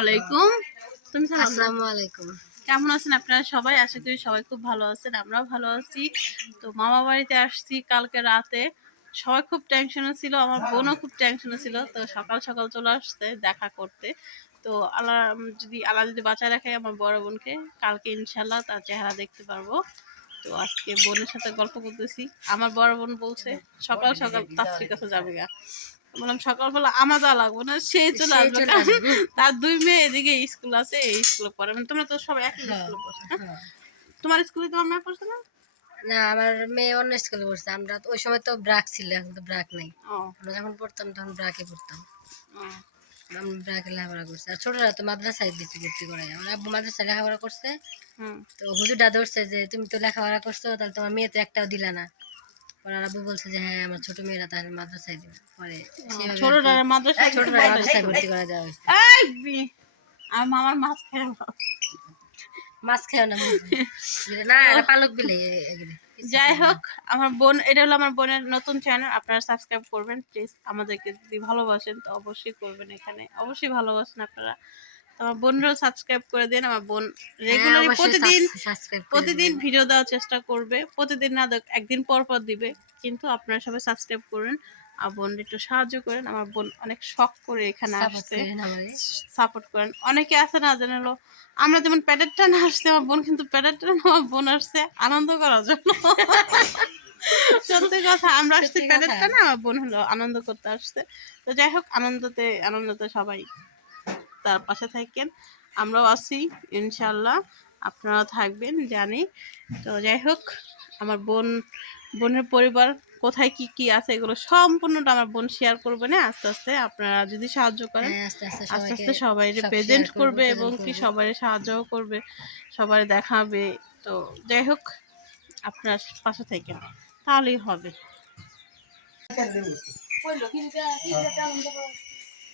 আলাইকুম। তুমি আসসালামু আলাইকুম। কেমন আছেন আপনারা সবাই? আশা করি সবাই খুব ভালো আছেন আমরাও ভালো আছি। তো মামা বাড়িতে আসছি কালকে রাতে। সবাই খুব টেনশনে ছিল আমার বোনও খুব টেনশনে ছিল। তো সকাল সকাল চলে আসছে দেখা করতে। তো আল্লাহ যদি আল্লাহ যদি বাঁচায় রাখে আমার বড় বোনকে কালকে ইনশাল্লাহ তার চেহারা দেখতে পারব। তো আজকে বোনের সাথে গল্প করতেছি। আমার বড় বোন বলছে সকাল সকাল তাস্ত্রীর কাছে যাবে গা। বললাম সকালবেলা আমার যা লাগবো না সে চলে আসবে। তার দুই মেয়ে এদিকে স্কুল আছে এই স্কুলে পড়ে। মানে তোমরা তো সবাই একই হ্যাঁ, স্কুলে পড়ছো হ্যাঁ। তোমার স্কুলে তোমার মেয়ে পড়ছে না? না আমার মেয়ে অন্য স্কুলে পড়ছে। আমরা ওই সময় তো ব্রাক ছিল এখন তো ব্রাক নাই। আমরা যখন পড়তাম তখন ব্রাকে পড়তাম। ও, আমরা ব্রাকে লেখাপড়া করছি। আর ছোটরা তো মাদ্রাসায় দিচ্ছি ভর্তি করে। আমার আব্বু মাদ্রাসায় লেখাপড়া করছে। হুম। তো হুজুরটা ধরছে যে তুমি তো লেখাপড়া করছ তাহলে তোমার মেয়ে তো একটাও দিলা না। আব্বু বলছে যে হ্যাঁ আমার ছোট মেয়েরা তাহলে মাদ্রাসায় দিবে। পরে ছোটরা কি মাদ্রাসা ছোটরা মাদ্রাসায় ভর্তি করে দেওয়া হয়েছে আর মামার মাছ খেয়ে মাছ না না। এরা পালক বিলে যাই হোক আমার বোন এটা হলো আমার বোনের নতুন চ্যানেল আপনারা সাবস্ক্রাইব করবেন প্লিজ আমাদেরকে যদি ভালোবাসেন তো অবশ্যই করবেন এখানে। অবশ্যই ভালোবাসেন আপনারা। আমার বোনরাও সাবস্ক্রাইব করে দিন আমার বোন রেগুলারলি প্রতিদিন সাবস্ক্রাইব প্রতিদিন ভিডিও দেওয়ার চেষ্টা করবে। প্রতিদিন না দেখ একদিন পর পর দিবে। কিন্তু আপনারা সবাই সাবস্ক্রাইব করবেন আর বোন একটু সাহায্য করেন। আমার বোন অনেক শখ করে এখানে আসছে। সাপোর্ট করেন। অনেকে আছে না জানেন হলো আমরা যেমন প্যাডের টান আসছে আমার বোন কিন্তু প্যাডের টান আমার বোন আসছে আনন্দ করার জন্য। সত্যি কথা আমরা আসছি প্যাডের। টান আমার বোন হলো আনন্দ করতে আসছে। তো যাই হোক আনন্দতে আনন্দতে সবাই তার পাশে থাকেন। আমরাও আছি ইনশাল্লাহ আপনারা থাকবেন জানি। তো যাই হোক আমার বোন বোনের পরিবার কোথায় কি কি আছে এগুলো সম্পূর্ণটা আমার বোন শেয়ার করবে না? আস্তে আস্তে আপনারা যদি সাহায্য করেন হ্যাঁ, আস্তে আস্তে সবাই প্রেজেন্ট করবে এবং কি সবাই সাহায্যও করবে সবাই দেখাবে। তো যাই হোক আপনার পাশে থেকে তাহলেই হবে।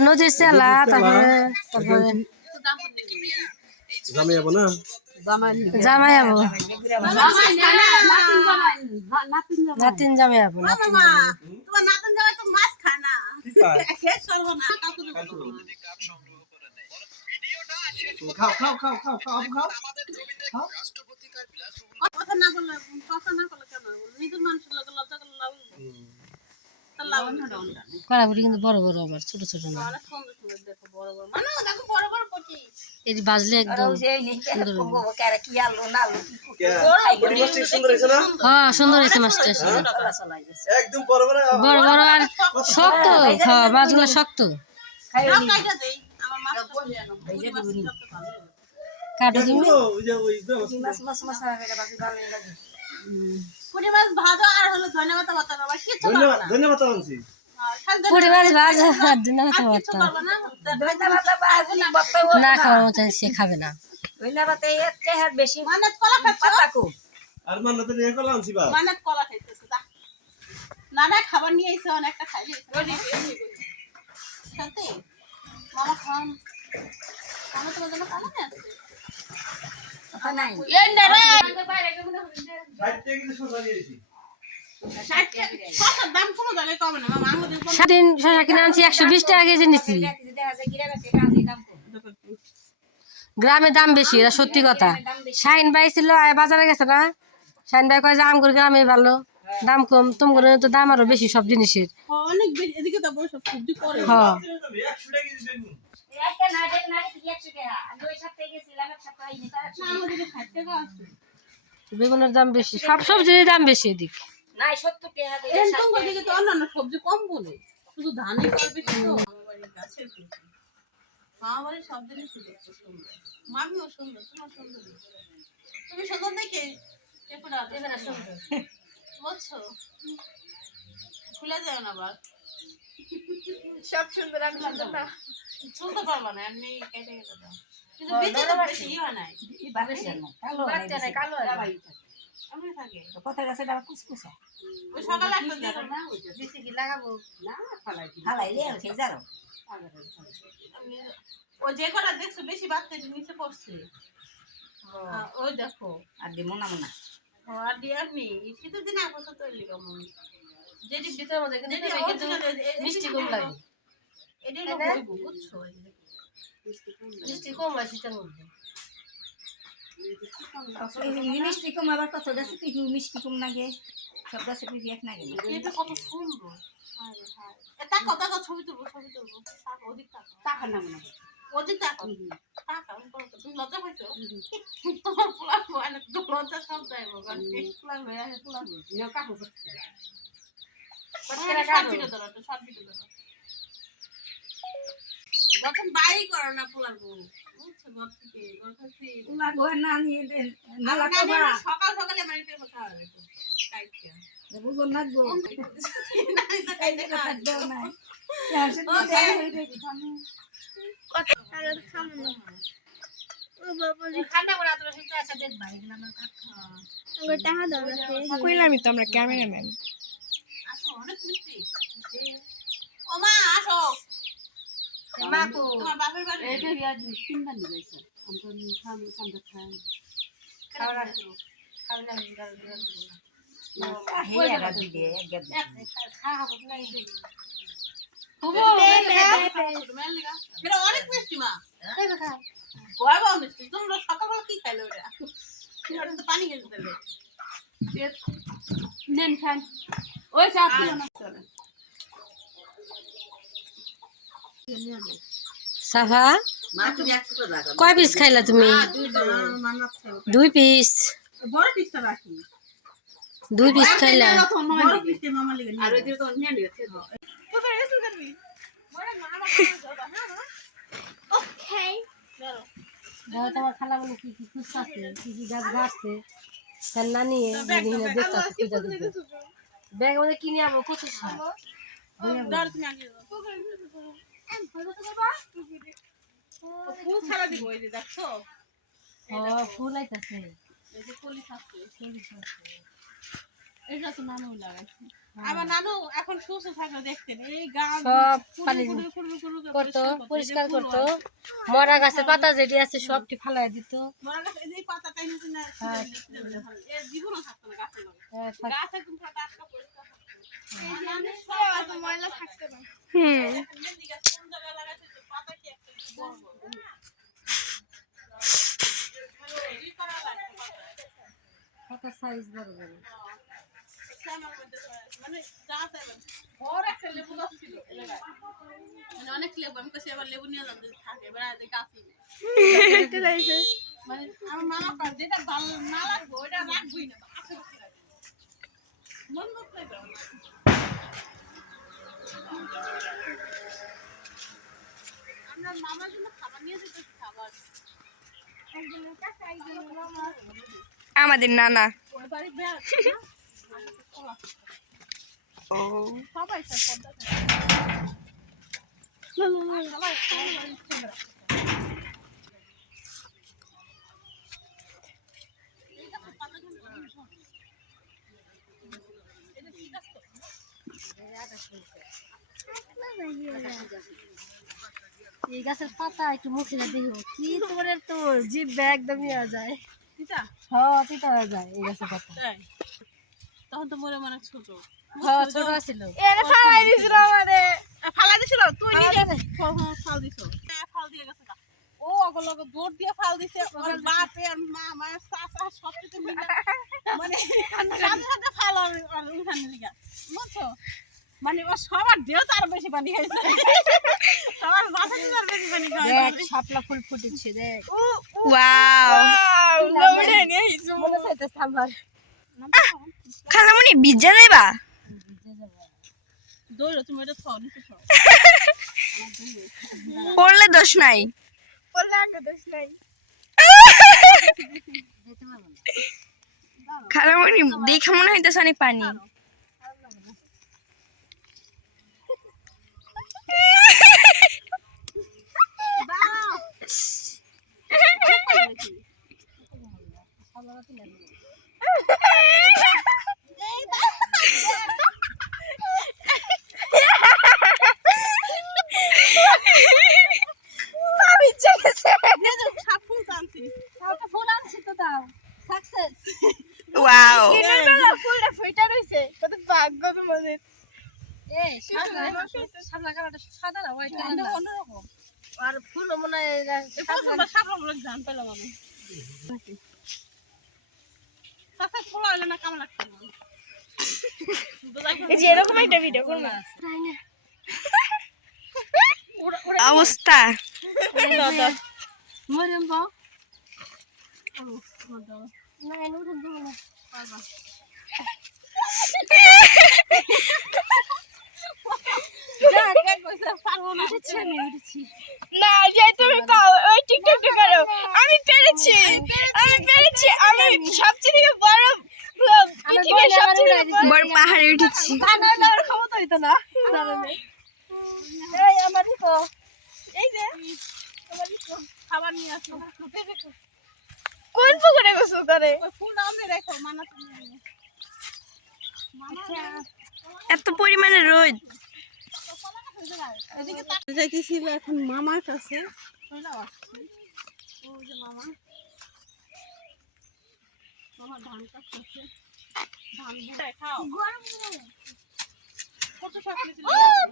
নদীর চেলা তারপরে তারপরে তো দাম। কত দিবি জামে যাব না? জামাই যাব নাতিন জামাই। যাব মামা জামাই। তো মাছ খায় না। খাও খাও খাও খাও খাও খাও। কথা না বললে কথা না করলে কেন নিজের মানুষের লোক লজ্জা করলে লাভ হইবো? তার লাভ হইল না ওটা। কড়াগুড়ি কিন্তু বড় বড় আবার ছোট ছোট না মানে এই বাজলে একদম সুন্দর হয়েছে হ্যাঁ সুন্দর হয়েছে মাছটা একদম বড় বড় আর শক্ত হ্যাঁ মাছগুলো শক্ত মাছ মাছ ভালো লাগে। কাটো পুরি মাছ ভাজো আর হলো ধন্যবাদ বাতা ধন্যবাদ না। ধন্যবাদ আনছি। পুরি মাছ ভাজা আর দিন না। সে খাবে না। মানে কলা খাচ্ছ? আর মান্না তো নিয়ে কলা আনছি বা মানে কলা খাইতেছে না না খাবার নিয়ে এসে অনেকটা খাই খেলতে মামা খান মামা তোমার জন্য কালা নিয়ে আসছে শশা কিনে আনছি একশো বিশ টাকা কেজি গ্রামে দাম বেশি এটা সত্যি কথা। শাহিন ভাই ছিল বাজারে গেছে না? শাহিন ভাই কয় যে আমগুর গ্রামে ভালো দাম কম তোমার তো দাম আরও বেশি সব জিনিসের। অনেক এদিকে তো বসে সবজি করে হ্যাঁ। একশো টাকা না বেগুনের দাম বেশি সব সবজির দাম বেশি এদিক। তো অন্যান্য সবজি কম বলে। শুধু ধানই করে বেশি তো? গাছের বেশি। সব দেখতে সুন্দর। মামিও সুন্দর তোমার সুন্দর তুমি সুন্দর দেখে? টেপে সুন্দর বুঝছ খুলে যায় না আবার সব সুন্দর আমি সুন্দর না। চলতে পারব না এমনি কেটে কেটে দাও কিন্তু তো বেশি ইয়ে নাই। বাচ্চা নাই, কালো আছে। এমনি থাকে। কোথায় গেছে এটা কুসকুসা। ওই সকালে একটা দিয়ে না বেশি কি লাগাবো? হালাইলে আর খেয়ে যাও এমনি- ও যে কটা দেখছ বেশি বাচ্চা নিচে পড়ছে। ওই দেখো। আর দি মোনা মোনা। ও, আর এমনি শীতের দিনে আপাতত তৈরি কেমন যেটি শীতের মধ্যে মিষ্টি কম লাগে। এটি হলো তাই না? হইবো, বুঝছ। মিষ্টি কম লাগে শীতের মধ্যে। মিষ্টি কম আবার কত গাছে পিকু মিষ্টি কম লাগে? সব গাছে পিকু এক লাগে এটা কত সুন্দর। তাকাও তাকাও ছবি তুলবো ছবি তুলবো। তাকাও ওদিক তাকাও টাকা না। ওদিক তাকাও তাকাও তো। তুমি লজ্জা পাইছো? তোমার পোলার হয় না তো লজ্জা সব যাইব পোলার হয়ে আছে পোলার হয়ে কাকু শর্ট ভিডিও ধরো একটু শর্ট ভিডিও ধরো। যখন বাই করো না পোলার বউ। বুঝছ ঘর থেকে ঘর থেকে উলা গো না আমি নালা আমার নানি কবা। আমার সকাল কথা হবে না গো। কইলামই তো আমরা ক্যামেরাম্যান আসো অনেক মিষ্টি। ও মা আসো। অনেক মিষ্টি মা। ভয়াবহ মিষ্টি। তোমরা সকালবেলা কি খাইলে ওটা ওটা তো পানি খেতে নেন খান। ওই চা সাফা? কয় পিস খাইলা তুমি? দুই পিস বড় পিসটা রাখি। দুই পিস খাইলা? দাও তোমার খালা বলে কি কি খুশ আছে কি কি গাছ গাছছে তার নিয়ে বিভিন্ন দেখতে আছে ব্যাগ মধ্যে কিনে আনব কত ছাড় ধর তুমি আগে দাও। ফুল ছাড়া দিব ওই যে দেখছ? ফুল আইতাছে। এই যে কলি থাকছে এটা তো নানু লাগাইছে আমার নানু এখন সুস্থ থাকলে দেখতেন এই গাছ সব পানি কুড়ু কুড়ু কুড়ু করে করতো পরিষ্কার করতো। মরা গাছের পাতা যেটি আছে সবটি ফালাই দিত। মরা গাছ, এই পাতাটাই নিচে না, হ্যাঁ। ছিঁড়ে দিলে ছিঁড়ে দিলে। এর জীবনও থাকতো না গাছের লগে। হ্যাঁ, থাক- গাছ একদম টাটকা পরিষ্কার থাকতো। আর নানু এত ময়লা থাকতে না দেখেন, ছিল এলাকায়। মানে অনেক লেবু আমি কাছে এবার লেবু নিয়ে থাকে এবার মানে আমার মামা কয় যেটা ভালো না লাগবে ওইটা রাখবই না মন মত লাগবে আমরা মামার জন্য খাবার নিয়ে যেতে খাবার আমাদের নানা ও। এটা ঠিক আছে? এই গাছের পাতা একটু মুখে দেখো কি তোমার তো জিভ একদম ইয়ে যায়। তিতা? হ্যাঁ তিতা হয়ে যায় এই গাছের পাতা। তখন তো মনে মনে ছোট। হ্যাঁ ছোট ছিল এনে ফালাই দিছিল আমাদের ফালা দিছিল? তুই নিজে ফল ফল ফাল দিছ। ফাল দিয়ে গেছে ও অগল অগল দৌড় দিয়ে ফাল দিছে। ওর বাপ আর মা মা চাচা সব কিছু মানে সাথে সাথে ফাল আর আর উঠানে লিগা। বুঝছ? মানে ও সবার দেহ তার বেশি পানি খাইছে। সবার মাথা দিয়ে তার বেশি পানি দেখ খাইছে শাপলা ফুল ফুটেছে দেখ। ওয়াও লবড়ে নিয়ে আইছো। মনে চাইতেছে আমার খালামুনি ভিজা যাইবা? দৌড় তুমি এটা খাও নিচে খাও। পড়লে দোষ নাই। পড়লে আগে দোষ নাই। খালামুনি দেখে মনে হইতেছে অনেক পানি। ওয়াও ফুলটা ফুইটা সাদা না হোয়াইট কালার অন্যরকম আর ফুল মনে হয় পেলাম আমি। এরকম একটা ভিডিও করব অবস্থা। মরিয়ম বাও না এনে উঠে দেবো না আমি উঠেছি না যে তুমি পাও ওই টিকটকটা করো আমি পেরেছি আমি পেরেছি আমি সবচেয়ে থেকে বড় আহ, পৃথিবীর সবচেয়ে থেকে বড় পাহাড়ে উঠেছি ক্ষমতা হইতো না এই আমার তো এই যে আমার তো খাবার নিয়ে আসো। কোন পুকুরে গোসল করে ওই ফুলটা আমি রেখো মানা এত পরিমাণে রোদ। যাইতেছিল এখন মামার কাছে? মামা। মামা ধান কাটতেছে ধান বুঝে খাও। কত শাক নিয়েছিল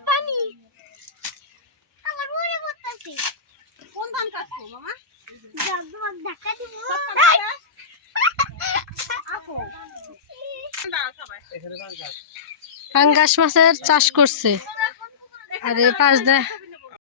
পানি। কোন ধান কাটছো মামা? আপো। দাঁড়াও সবাই পাঙ্গাস মাছের চাষ করছে। আর এই পাশ দিয়ে